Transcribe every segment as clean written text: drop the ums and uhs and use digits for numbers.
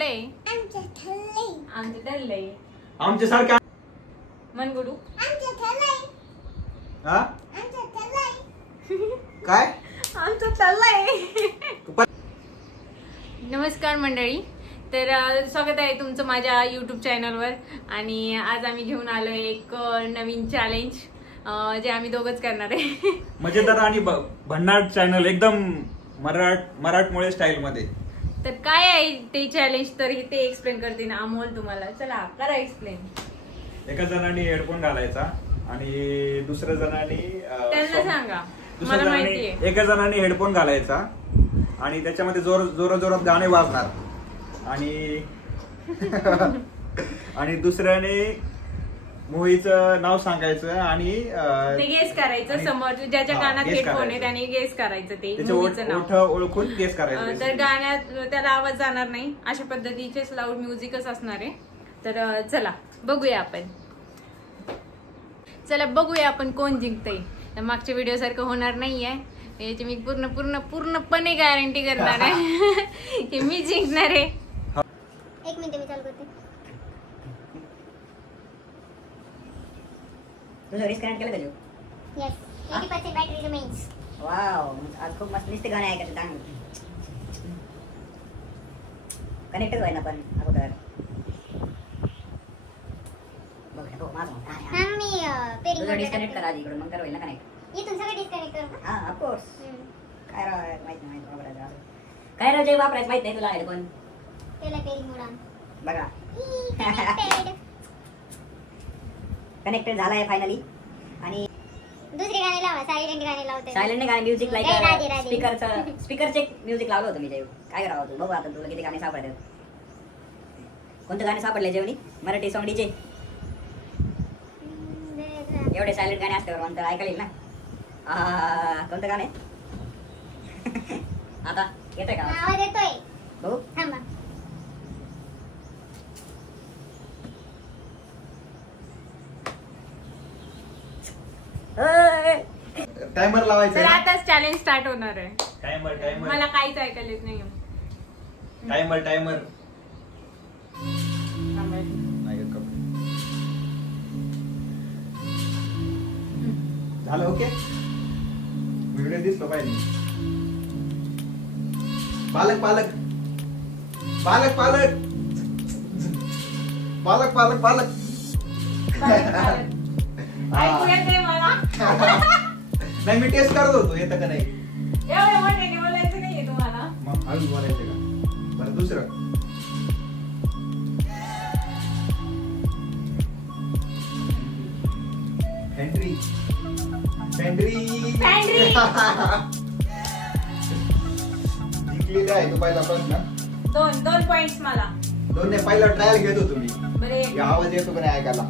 ठरलंय आमचं ठरलंय आमच्या सारखं मन गुडू हा काय आमचं चाललंय. नमस्कार मंडळी, तर स्वागत आहे तुमचं माझ्या यूट्यूब चॅनलवर. आणि आज आम्ही घेऊन आलो एक नवीन चॅलेंज जे आम्ही दोघंच करणार आहे. मजेदार आणि भन्नाट चॅनल, एकदम मराठमोळे स्टाईल मध्ये. तर काय आहे ते चॅलेंज, तर ते एक्सप्लेन करते ना अमोल तुम्हाला. चला करा एक्सप्लेन. एका जणांनी हेडफोन घालायचा आणि दुसऱ्या जणांनी त्यांना सांगा, मला माहिती आहे. एका जणांनी हेडफोन घालायचा आणि त्याच्यामध्ये जोरात गाणे वाजणार आणि दुसऱ्याने मूवीचं नाव सांगायचं आणि ते गेस करायचं. समोर ज्याच्या कानात हेडफोन आहे त्याने गेस करायचं ते मूवीचं नाव ओळखून गेस करायचं. तर गाण्यात त्याला आवाज जाणार नाही, अशा पद्धतीचेच लाऊड म्युझिकच असणार आहे. तर चला बघूया आपण कोण जिंकतंय. तर मागच्या व्हिडिओ सारखं होणार नाहीये, याची मी पूर्णपणे गॅरंटी करणार आहे की मी जिंकणार आहे. एक मिनिट मी चालू करते. तुझं डिस्कनेक्ट केलं का जो? Yes, 80% battery remains. वाव, आज खूप मस्त नुसते गाणे ऐकायचं चांगलं. कनेक्टच व्हायना पण अगोदर. बघ हो माझं हां मी पेडिंग तुझं डिस्कनेक्ट करा आधी इकडून, मग कर होईल ना कनेक्ट. इथून सगळं डिस्कनेक्ट करू का? हां ऑफ कोर्स. काय राव माहित नाही वापरायचं असं. काय राव जे वापरायचं माहित नाही तुला हेडफोन. त्याला पेडिंग मोड ऑन. बघा कनेक्टेड. कनेक्टेड झालाय फायनली. आणि दुसरी गाणी लावा, सायलेंट गाणी लावते. सायलेंट गाणी म्युझिक राधे, लाईक राधे. स्पीकरचे म्युझिक लावलं होतं मी जेव. काय करावं तू बघू आता तुला किती गाणे सापडतात. कोणते गाणे सापडले जेवणी? Marathi song DJ. एवढे सायलेंट गाणे असल्यावर म्हणतं ऐकायला येईल ना. कोणतं गाणे आता येतोय का आवाज येतोय? बघू थांबा. टायमर लावायचा. तर आताच चॅलेंज स्टार्ट होणार आहे. टायमर मला काहीच ऐकायला येत नाही. टायमर झालं. ओके, व्हिडिओ दिसलो पाहिजे. पालक पालक पालक पालक पालक पालक पालक ऐकू येते मला. नाही, मी टेस्ट करत होतो येतं का नाही. एवढं मोठ्याने बोलायचं नाहीये तुम्हाला. मग हळूच बोलायचं का? बरं दुसरं. पेंट्री जिंकलेली आहे. तू पहिला प्रश्न. दोन पॉइंट्स मला. दोन नाही, पहिला ट्रायल घेत होतो मी. बरे आवाज येतो का नाही ऐकायला.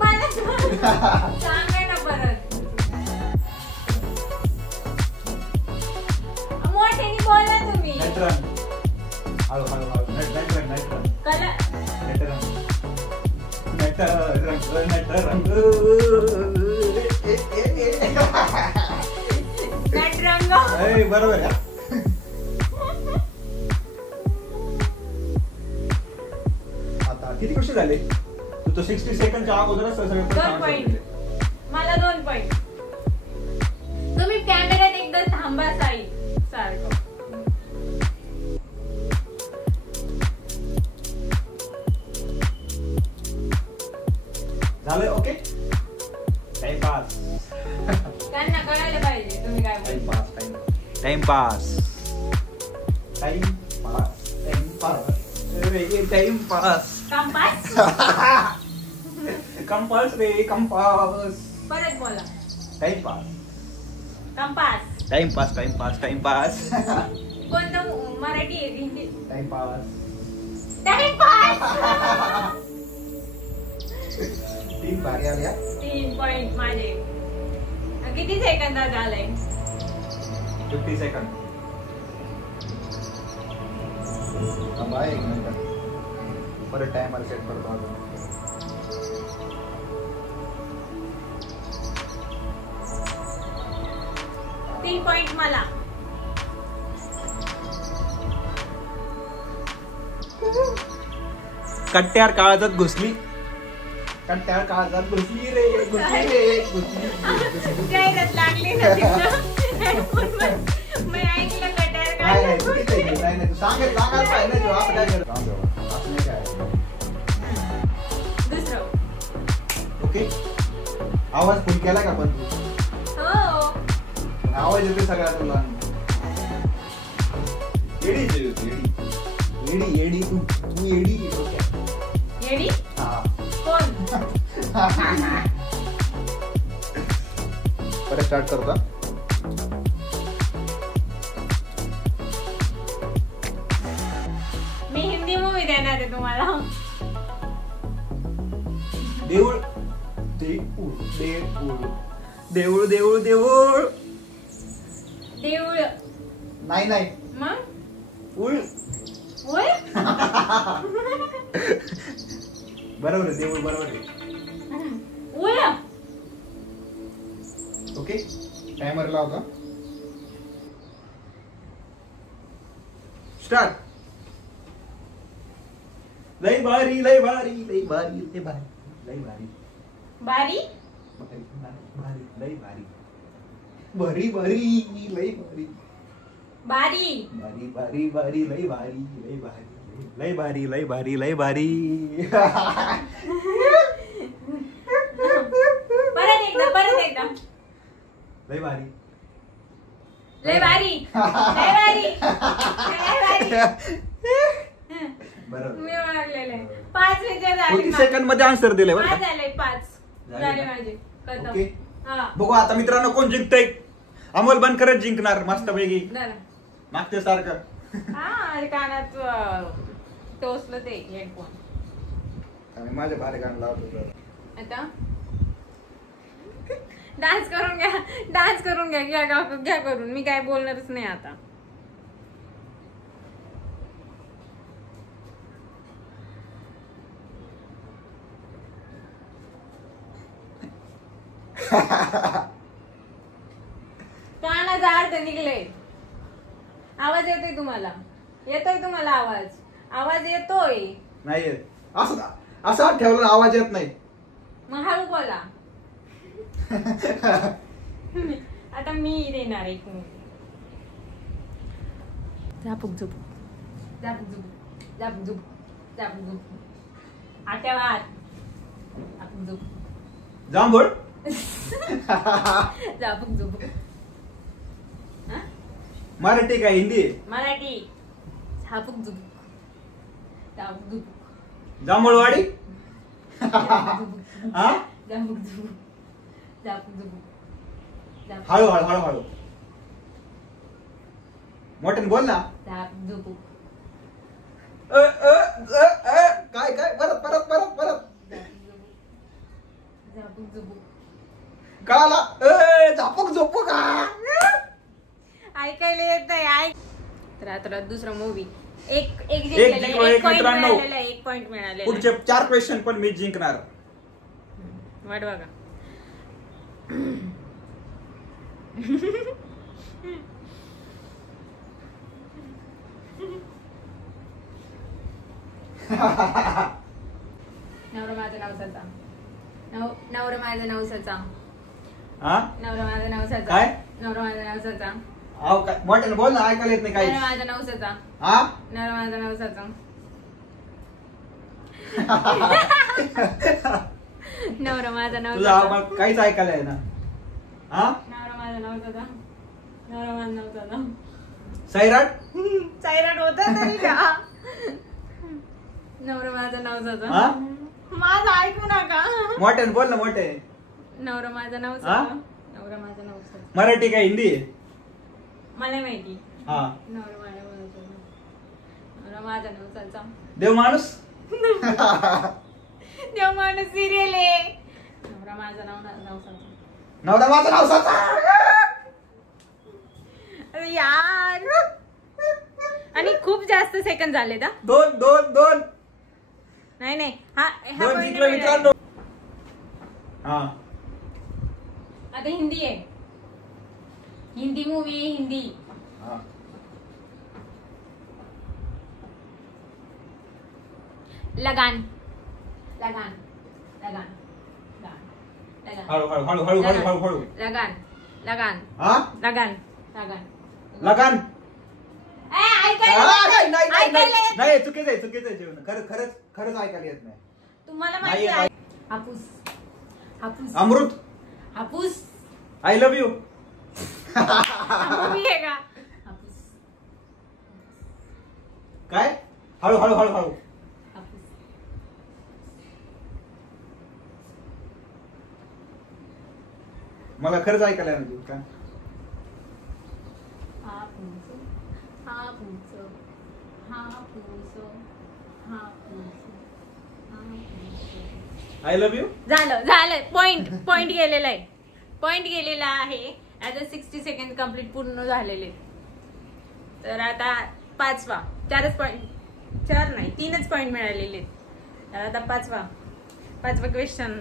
मला सांगा ना परत. मोठ्याने बोला तुम्ही. बरोबर आहे. आता किती गोष्टी झाले? तू तो 60 सेकंडच्या अगोदरच सगळे 2 पॉइंट. मला 2 पॉइंट. तुम्ही कॅमेऱ्यात एकदा थांबा सारखं. झालं. Okay, timepass. त्यांना कळायला पाहिजे तुम्ही काय बोलता. टाइमपास. कंपास रे कंपास. परत बोला. टाइमपास. कोणतं मराठी आहे हिंदी? टाइमपास. 3 भारी आल्या. 3 पॉइंट माझे. किती सेकंदात झालंय? 50 सेकंद. बाय एक मिनिट परत टायमर सेट करतो अजून 3 पॉइंट मला. कट्ट्यावर काळजात घुसली. कट्ट्यावर काळजात घुसली रे घुसली. जाहिरात लागली ना तिथं. मी ऐकलं कट्यार काय काय. नाही चुकीचं आहे ते. नाही नाही तू सांगायला पाहिजे ना तू आपण काय करतो असं नाही काय दुसरं. ओके आवाज फुल केला का पण तू हो. आवाज येतो सगळा तुला येडी तू येडी येडी हा कोण. परत स्टार्ट करतो मी हिंदी मूवी देणार आहे तुम्हाला. देऊळ देऊळ देऊळ देऊळ देऊळ. नाही नाही मग उळ. होय. बरोबर आहे देऊळ बरोबर आहे उळ. ओके टायमर लावतो स्टार्ट. लय भारी लय भारी लय भारी लय भारी लय भारी बारी. भारी लय भारी भारी भारी लय भारी बारी. भारी भारी भारी लय भारी लय भारी लय भारी लय भारी लय भारी. परत एकदा लय भारी. लय भारी. लय भारी. लय भारी. बरोबर मी मारलेलं आहे. 5 विचार झाले 40 सेकंड मध्ये आन्सर दिले बरं 5 का? झाले 5 झाले माझे. खतम. ओके. हा बघू आता मित्रांनो कोण जिंकतय. अमोल बनकरच जिंकणार मस्त पैकी झालं. मागच्या सारखं. हा कानात टोचलं ते हेडफोन. आणि माझ्या भारी गाणं लावतो तर. आता डान्स करून घ्या. डान्स करून घ्या करून. मी काय बोलणारच नाही आता. कानाचा अर्थ निघले. आवाज येतोय तुम्हाला. येतोय तुम्हाला आवाज. आवाज येतोय. नाही येत. असं हात ठेवला आवाज येत नाही. मग हळू बोला. आता मी देणार एक मिनिट. झापूक झुपूक झापूक झुपूक झापूक झुपूक झापूक झुपूक आट्यावार झापूक झुपूक जांभूळ. झापूक झुपूक. हा? मराठी का हिंदी. मराठी. झापूक झुपूक झापूक झुपूक जांभूळवाडी. झापूक हा झुपूक झापूक झुपूक. हळू हळू हळू हळू मोठ्याने बोल ना. झापूक झुपूक. काय काय परत परत परत परत झापूक झुपूक. कळाला. झापूक झोपूक ऐकायला येत नाही. ऐक. तर आता दुसरा मूवी एक जिंकलो, एक पॉइंट मित्रांनो. मिळालेला. 1 पॉइंट मिळालेला. पुढचे 4 क्वेश्चन पण मी जिंकणार. वाट बघा. नवरा माझा नवसाचा. नवरा माझा नवसाचा. हा नवरा माझा नवसाचा. काय? नवरा माझा नवसाचा. अहो काय मोठ्याने बोल ना ऐकायला येत नाही काही. नवरा माझा नवसाचा. हा नवरा माझा नवसाचा. नवरा माझा तुझा नवसाचा. आवाज काहीच ऐकायला आहे ना. हा नवरा माझा नवसाचा. नवरा माझा नवसाचा. सैराट. सायराट होता तरी का. नवरा माझा नवसाचा. हा माझं ऐकू नका. मोठ्याने बोल ना मोठे. नवरा माझा हा? नवसाचा. नवरा माझा नवसाचा. मराठी का हिंदी. मला माहिती. हा नवरा माझा नवसाचा. नवरा माझा नवसाचा. देव माणूस. देव माणूस सिरियल आहे. नवरा माझा नवसाचा. नवरा माझा नवसाचा. अरे यार. आणि खूप जास्त सेकंद झाले का? 2 नाही नाही हा 2 point जिंकलं मिळाला. मित्रांनो. हा आता हिंदी आहे. हिंदी मूवी आहे हिंदी. हा. लगान लगान लगान लगान हळू हळू हळू हळू हळू हळू हळू. लगान लगान हा लगान लगान लगान. ऐकायला नाही नाही नाही ऐकायला येत नाही चुकीचं आहे जेवण. खरंच ऐकायला येत नाही. तुम्हाला नाही माहिती येत. आहे हापूस हापूस अमृत हापूस आय लव्ह यू. मूवी आहे का? हापूस काय हळू हळू हळू हळू. हापूस मला खरंच ऐकायला येत नाही. काय हापूस हापूस हापूस हापूस आय लव्ह यू. झालं पॉइंट गेलेला आहे. पॉइंट गेलेला आहे. आता 60 सेकंड कंप्लीट पूर्ण झालेले. तर आता 5वा 4च पॉइंट 4 नाही 3च पॉइंट मिळालेले. तर आता 5वा क्वेश्चन.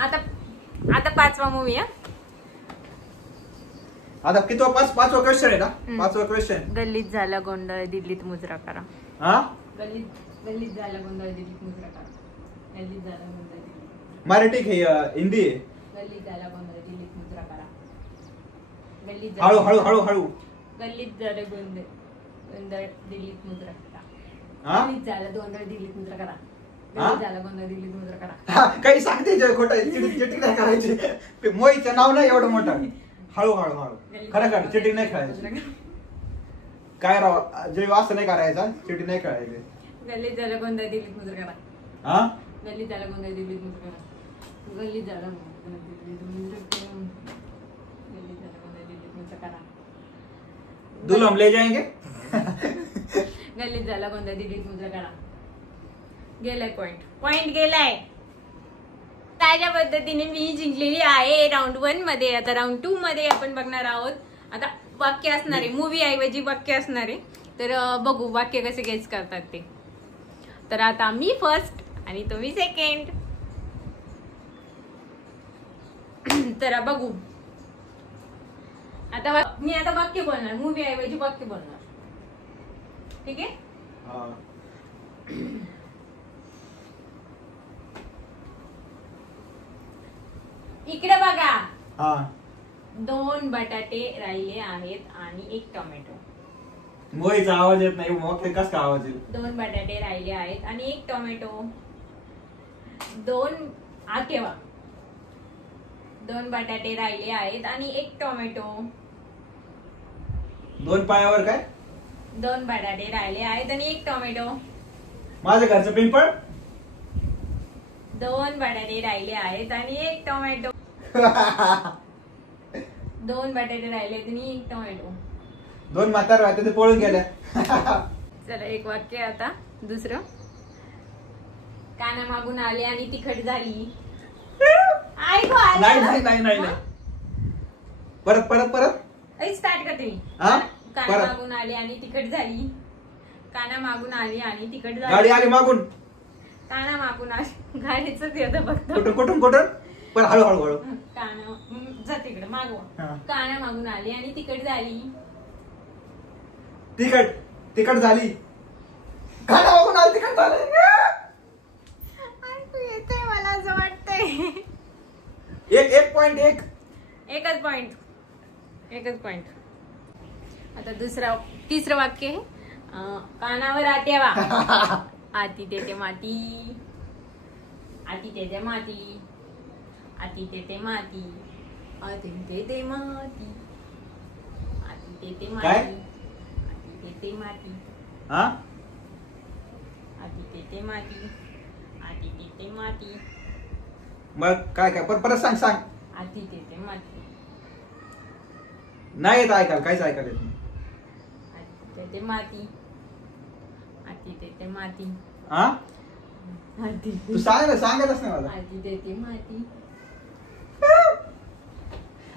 आता 5वा मूवी आहे. आता किती पाचवा क्वेश्चन आहे ना. 5वा क्वेश्चन. गल्लीत झाला गोंधळ दिल्लीत मुजरा करा. हा गल्लीत झाला गोंधळ दिल्लीत मुजरा करा. गल्लीत झाला गोंधळ दिल्लीत मराठी हे हिंदी आहे. गल्लीत झाला गोंधळ दिल्लीत मुजरा करा. गल्लीत हळू हळू हळू हळू. गल्लीत झालं गोंधळ दिल्लीत मुजरा करा. हा गल्लीत झालं गोंधळ दिल्लीत मुजरा करा. हा? गल्लीत झालं गोंधळ दिल्लीत मुजरा करा. हा, काही सांगते जे खोटं चिटिंग नाही करायची. मोहीचं नाव नाही एवढं मोठं. हळू हळू हळू. खरं चिटिंग नाही खेळायची. काय राव जे असं नाही करायचं. चिटिंग नाही खेळायची. गल्लीत झालं गोंधळ दिल्लीत मुजरा करा. हा गल्लीत झालं गोंधळ दिल्लीत मुजरा करा. गल्लीत झालं गोंधळ दिल्लीत मुजरा करा. गल्लीत झालं गोंधळ दिल्लीत मुजरा करा. दुल्हन ले जाएंगे. गल्लीत झाला गोंधळ दिल्लीत मुजरा करा. गेलाय पॉइंट गेलाय. ताज्या पद्धतीने मी जिंकलेली आहे राऊंड 1 मध्ये. आता राऊंड 2 मध्ये आपण बघणार आहोत. आता वाक्य असणार आहे. मूवी ऐवजी वाक्य असणार आहे. तर बघू वाक्य कसे गेस करतात ते. तर आता मी फर्स्ट आणि तुम्ही सेकंड. तर बघू. मी आता वाक्य बोलणार. मूवी ऐवजी वाक्य बोलणार. ठीक आहे. हा. इकडे बघा. हा 2 बटाटे राहिले आहेत आणि 1 टोमॅटो. मोहीचा आवाज येत नाही. मग ते कस का आवाज येईल. 2 बटाटे राहिले आहेत आणि 1 टोमॅटो. 2 ठेवा. 2 बटाटे राहिले आहेत आणि 1 टोमॅटो. 2 पायावर काय. 2 बटाटे राहिले आहेत आणि 1 टोमॅटो. माझ्या घरचं पिंपळ. 2 बटाटे राहिले आहेत आणि 1 टोमॅटो. 2 बटाटे राहिले आहेत आणि 1 टोमॅटो. 2 म्हातार होते ते पळून गेल्या. चला एक वाक्य आता दुसरं. काना मागून आले आणि तिखट झाली. ऐकू आलं? नाही नाही नाही नाही नाही. परत परत परत. स्टार्ट करते मी. हा? काना परत. मागून आले आणि तिखट झाली. काना मागून आली आणि तिखट गाडी झाली. आली मागून. काना मागून आली. गाडीच येतं फक्त. कुठून पण हळू हळू हळू. काना जा तिकडे मागव. हा. काना मागून आली आणि तिखट झाली. तिखट झाली. गाडी मागून आली तिखट झाली. ऐकू येतंय मला असं वाटतंय. एक पॉइंट. एकच पॉइंट. आता तिसरं वाक्य आहे. कानावर आठ्यावा. आती तेथे माती. आती तेथे माती. आती तेथे माती. आती तेथे माती. आती तेथे काय? माती. आती तेथे माती. हा आती तेथे माती. आती तेथे माती. मग काय परत सांग. आती तेथे माती. नाही येत ऐकायला. काहीच ऐकायला येत नाही. आती तेथे माती. आती तेथे माती. हा आती तू सांगतच नाही मला. आती तेथे माती.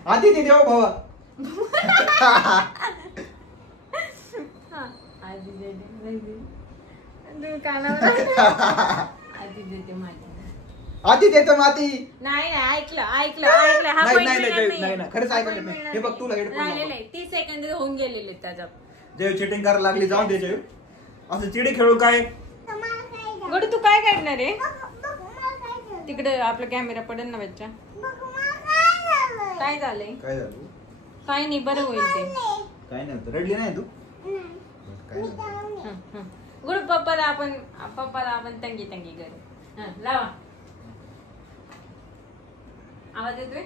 आधी ते देव भावा. हा. तू कानावर आधी देते माझी. आधी देतो माती. नाही ऐकलं हा नाही, point नाही, मिळणार नाही, नाही, खरंच हा ऐकलं point नाही. मिळणार हे बघ, नाही. तुला headphone राहिलेलं आहे 30 सेकंद होऊन गेलेले त्याच्यात. जय चिटिंग करायला लागली, जाऊन दे जय. असं चिडी खेळू काय? गडू तू काय करणार आहे? तिकडे आपला कॅमेरा पडेल ना बच्चा. काय झालंय? काय झालं? काय नाही, बरं होईल ते. काय नाही होतं, रडली नाही तू? काय नाही. गुड पप्पाला आपण तंगी करू. लावा. आवाज येतोय?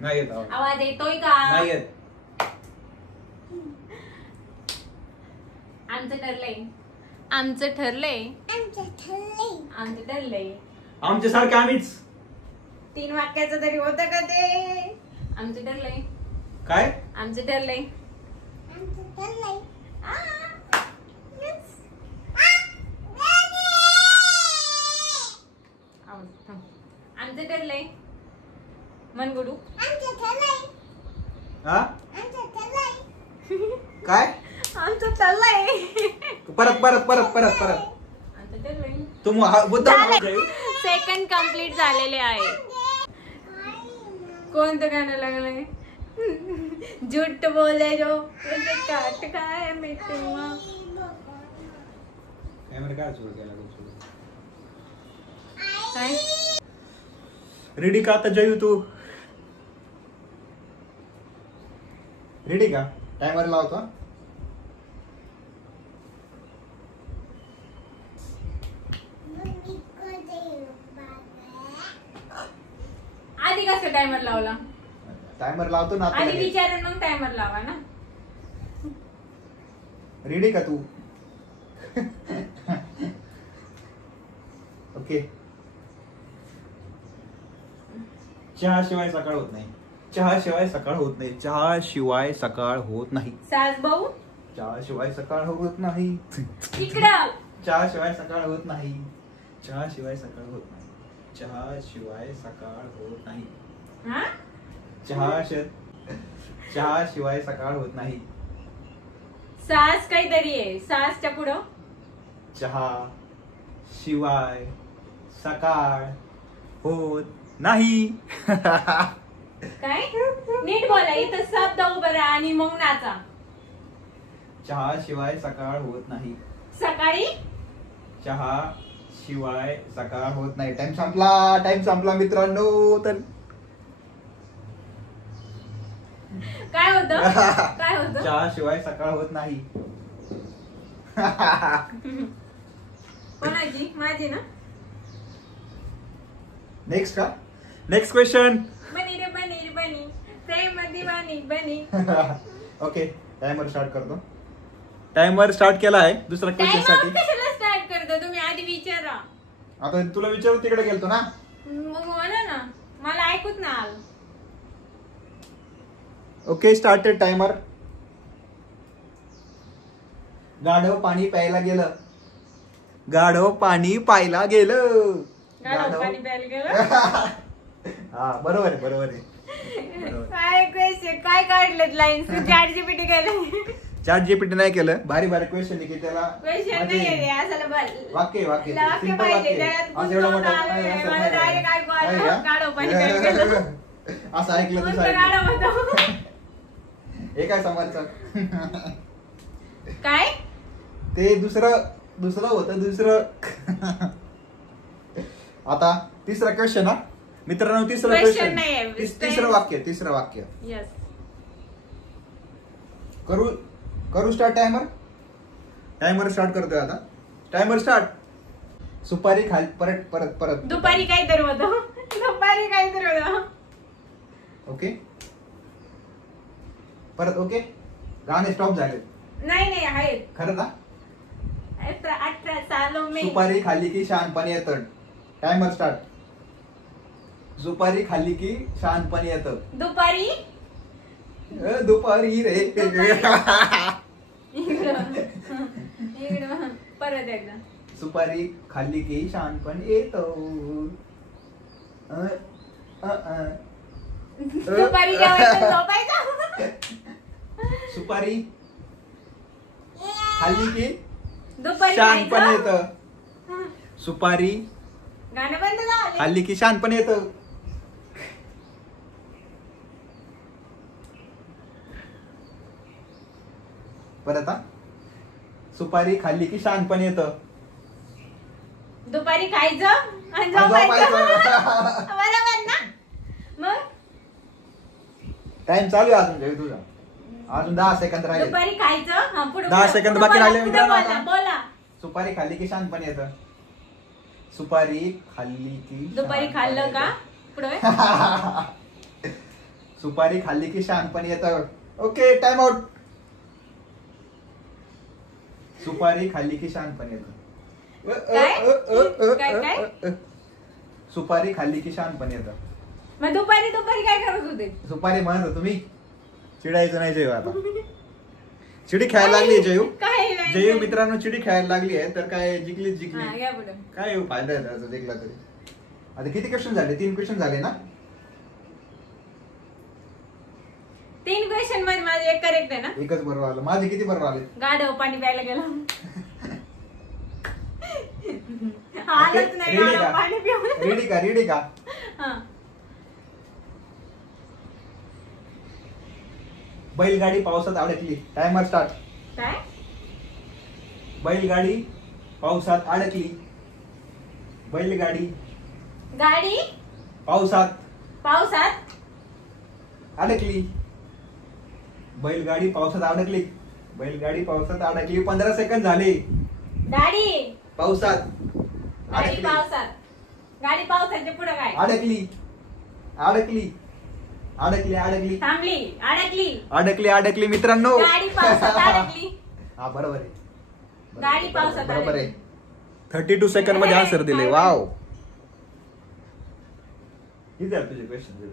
नाही येत आवाज. आवाज येतोय का? नाही येत. आमचं ठरलंय. आमच्या सारखे आम्हीच. 3 वाक्याचं तरी होतं का ते? आमचं ठरलंय. काय? आमचं ठरलंय. आमचं ठरलंय. मन गुडू. हा? काय? आमचं ठरलंय. परत आमचं ठरलंय. तू बुद्ध सेकंड कंप्लीट झालेले आहे. कोणतं गाणं लागलंय? झूठ बोले जो उसे काट खाए मिट्टीमा. काय सुरू केला? काय? रेडी का आता जयू तू? रेडी का? टायमर लावतो. आधी कसं टायमर लावला? टायमर लावतो ना आता. आधी विचारून मग टायमर लावा ना. रेडी का तू? ओके. चहाशिवाय सकाळ होत नाही. चहाशिवाय सकाळ होत नाही. चहाशिवाय सकाळ होत नाही. सास भाऊ चहाशिवाय सकाळ होत नाही. इकडं. चहाशिवाय सकाळ होत नाही. चहाशिवाय सकाळ होत नाही. चहाशिवाय सकाळ होत नाही. हा? चहाशिवाय सकाळ होत नाही. सास काहीतरी आहे. सासच्या पुढं चहा शिवाय सकाळ होत नाही. काय? नीट बोला. इथं शब्द उभं राहा आणि मग नाचा. चहा शिवाय सकाळ होत नाही. सकाळी चहा शिवाय सकाळ होत नाही. टाइम संपला मित्रांनो. तर काय होतं? काय होतं? चहा शिवाय सकाळ होत नाही. कोणाची? माझी ना. नेक्स्ट का? Next question. बनी रे बनी बनी प्रेम दिवानी बनी. ओके, टाइमर स्टार्ट करतो. टाइमर स्टार्ट केला आहे दुसऱ्या क्वेश्चन साठी. कशाला स्टार्ट करतो तुम्ही? आधी विचारा. आता तुला विचारू तिकडे गेलतो ना. मग म्हणा ना, मला ऐकूच ना आलं. Okay, started timer. गाढव पाणी प्यायला गेलं. गाढव पाणी प्यायला गेलं. गाढव पाणी प्यायला गेलं. हा, बरोबर आहे, बरोबर आहे. काय क्वेश्चन काय काढलेत लाईन? तू चॅट जीपीटी केलं? चॅट जीपीटी नाही केलं. भारी भारी क्वेश्चन की त्याला क्वेश्चन नाही आहे असं वाक्य वाक्य सिंपल पाहिजे. वाक्य. त्यात असं एवढं पुस्तक मोठं आलंय. असं मला नाही. direct ऐकू आलं. नाही का? गाढव पाणी प्यायला गेलं. असं ऐकलं कोणतं तसं गाढव ऐकलं. होतं? हे काय समोरचं? काय? ते दुसरं होतं दुसरं. आता तिसरा क्वेश्चन हा मित्रांनो. तिसरं Question क्वेश्चन नाहीये. तिसरं वाक्य. यस. करू स्टार्ट. टायमर स्टार्ट करतोय आता. Timer start. सुपारी खाली परत दुपारी काहीतरी होतं. ओके, परत. ओके, गाणे स्टॉप झाले. नाही आहेत. खरं ना? 18 सालों में. सुपारी खाली की शहाणपण येतं. Timer start. सुपारी खाली की शहाणपण येतं. दुपारी दुपारी रे. इकडं. परत एकदा. सुपारी खाली की शहाणपण येतं. दुपारी जेवायचं झोपायचं. सुपारी खाली की दुपारी शहाणपण खायचं. येतं. सुपारी गाणं बंद झालं. खाल्ली की शहाणपण येतं. परत हा. सुपारी खाल्ली की शहाणपण येतं. दुपारी खायचं आणि आणि झोपायचं. झोपायचं. बरोबर ना? मग टाइम चालू आहे अजून जय तुझा. अजून 10 सेकंद राहिले. दुपारी खायचं. हा, पुढं 10 सेकंद पुढं बाकी बोला, राहिले पुढं मित्रांनो बोला, आता. बोला. सुपारी खाल्ली की शहाणपण येतं. सुपारी खाल्ली की दुपारी खाल्लं शहाणपण का येतं. पुढे सुपारी खाल्ली की शहाणपण येतं. Okay time out. सुपारी खाल्ली की शहाणपण येतं. काय? सुपारी खाल्ली की शहाणपण येतं. मग दुपारी काय करत होते? सुपारी म्हणत होतो तुम्ही. चिडायचं नाही जयू आता. चिडी खेळायला लागली जयू. काय नाही. जयू मित्रांनो चिडी खेळायला लागली आहे तर काय जिंकली हा, जिंकली. या पुढं. काय येऊ फायदा आहे त्याचा जिंकला तरी. आता किती क्वेश्चन झाले? 3 क्वेश्चन झाले ना? 3 क्वेश्चन मध्ये माझे एक करेक्ट आहे ना? एकच बरोबर आलं. माझे किती बरोबर आले? गाढव पाणी प्यायला गेला. आलंच नाही रेडी गाढव का? पाणी पिऊन. रेडी का? हा. बैलगाडी पावसात अडकली. Timer start. काय? बैलगाडी पावसात अडकली. बैलगाडी गाडी पावसात पावसात अडकली. बैलगाडी पावसात अडकली. बैलगाडी पावसात अडकली. 15 सेकंद झाले. गाडी पावसात गाडी अडकली. पावसात. गाडी पावसाच्या पुढे काय? अडकली. अडकली. अडकली. अडकली. थांबली. अडकली. अडकली. अडकली मित्रांनो. गाडी पावसात अडकली. हा बरोबर आहे. गाडी पावसात बरोबर आहे. अडकली. 32 सेकंड मध्ये आन्सर दिले. काय? वाव. किती झाले तुझे क्वेश्चन?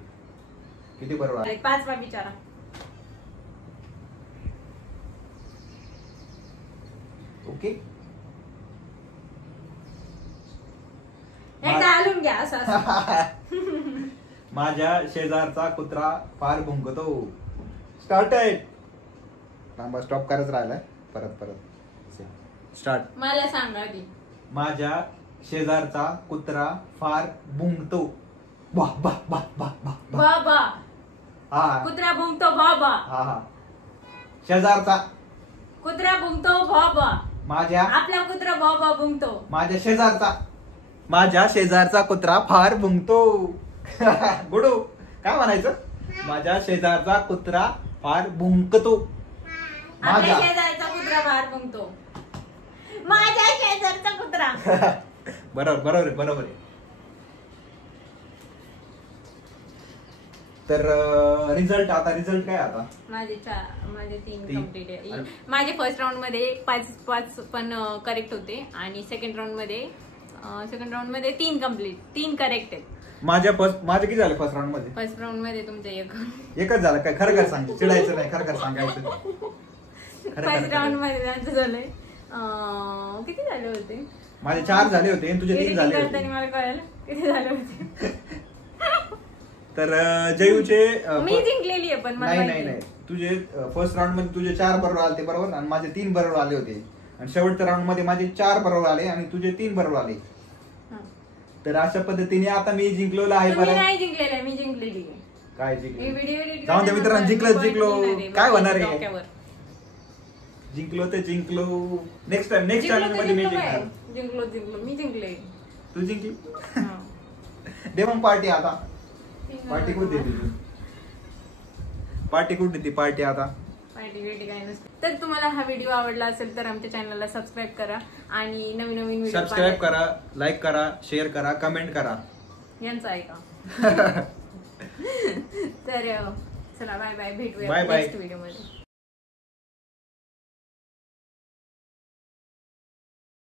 किती बरोबर आले? 5 वा विचारा. ओके. एकदा हलून घ्या असं असं. माझ्या शेजारचा कुत्रा फार भुंकतो. स्टार्ट आहे. थांबा स्टॉप करत राहिलाय. परत स्टार्ट. मला सांगा आधी. माझ्या शेजारचा कुत्रा फार भुंकतो. वाह वाह वाह वाह वाह वाह. बाबा हा कुत्रा भुंकतो बाबा. हा हा. शेजारचा. कुत्रा भुंकतो बाबा. माझ्या आपला कुत्रा बाबा भुंकतो. माझ्या शेजारचा कुत्रा फार भुंकतो. गुडू काय म्हणायचं? माझ्या शेजारचा कुत्रा फार भुंकतो. आपल्या शेजारचा कुत्रा बाहेर भुंकतो. माझ्या शेजारचा कुत्रा. बरोबर आहे. तर रिझल्ट काय आता? माझे 3 तीन. कम्प्लीट आहे. माझे फर्स्ट राऊंड मध्ये 5 पण करेक्ट होते आणि सेकंड राऊंड मध्ये 3 कम्प्लीट 3 करेक्ट आहेत. माझे किती झाले फर्स्ट राऊंड मध्ये? फर्स्ट राऊंड मध्ये तुमचं एकच झालं काय? खरं सांग. चिडायचं नाही. खरं सांगायचं. फर्स्ट राऊंड मध्ये त्यांचं झालंय किती झाले होते? माझे 4 झाले होते आणि तुझे 3 झाले होते. मला कळलं किती झाले होते. तर जयूचे मी जिंकलेली आहे पण मला नाही माहिती नाही तुझे फर्स्ट राऊंड मध्ये तुझे 4 बरोबर आले बरोबर आणि माझे 3 बरोबर आले होते आणि शेवटच्या राऊंड मध्ये माझे 4 बरोबर आले आणि तुझे 3 बरोबर आले. हा. तर अशा पद्धतीने आता मी जिंकलेलो आहे. तुम्ही बरं नाही जिंकलेलं आहे, मी जिंकलेली आहे. काय मी जिंकलो? व्हिडिओ एडिट जाऊन दे मित्रांनो, जिंकलो काय होणार आहे? डोक्यावर. जिंकलो ते जिंकलो. नेक्स्ट टाइम मध्ये मी जिंकणार. जिंकलो मी जिंकले. तू जिंकली. हा. दे मग पार्टी आता. पार्टी कुठे देते? पार्टी कुठे देते? पार्टी आता पार्टी वेटी काय नसते. तर तुम्हाला हा व्हिडिओ आवडला असेल तर आमच्या चॅनलला सबस्क्राईब करा आणि नवीन व्हिडिओ सबस्क्राईब करा, लाईक करा, शेअर करा, कमेंट करा. यांचं ऐका. तर चला बाय बाय, भेटूया Bye bye. नेक्स्ट व्हिडिओ मध्ये.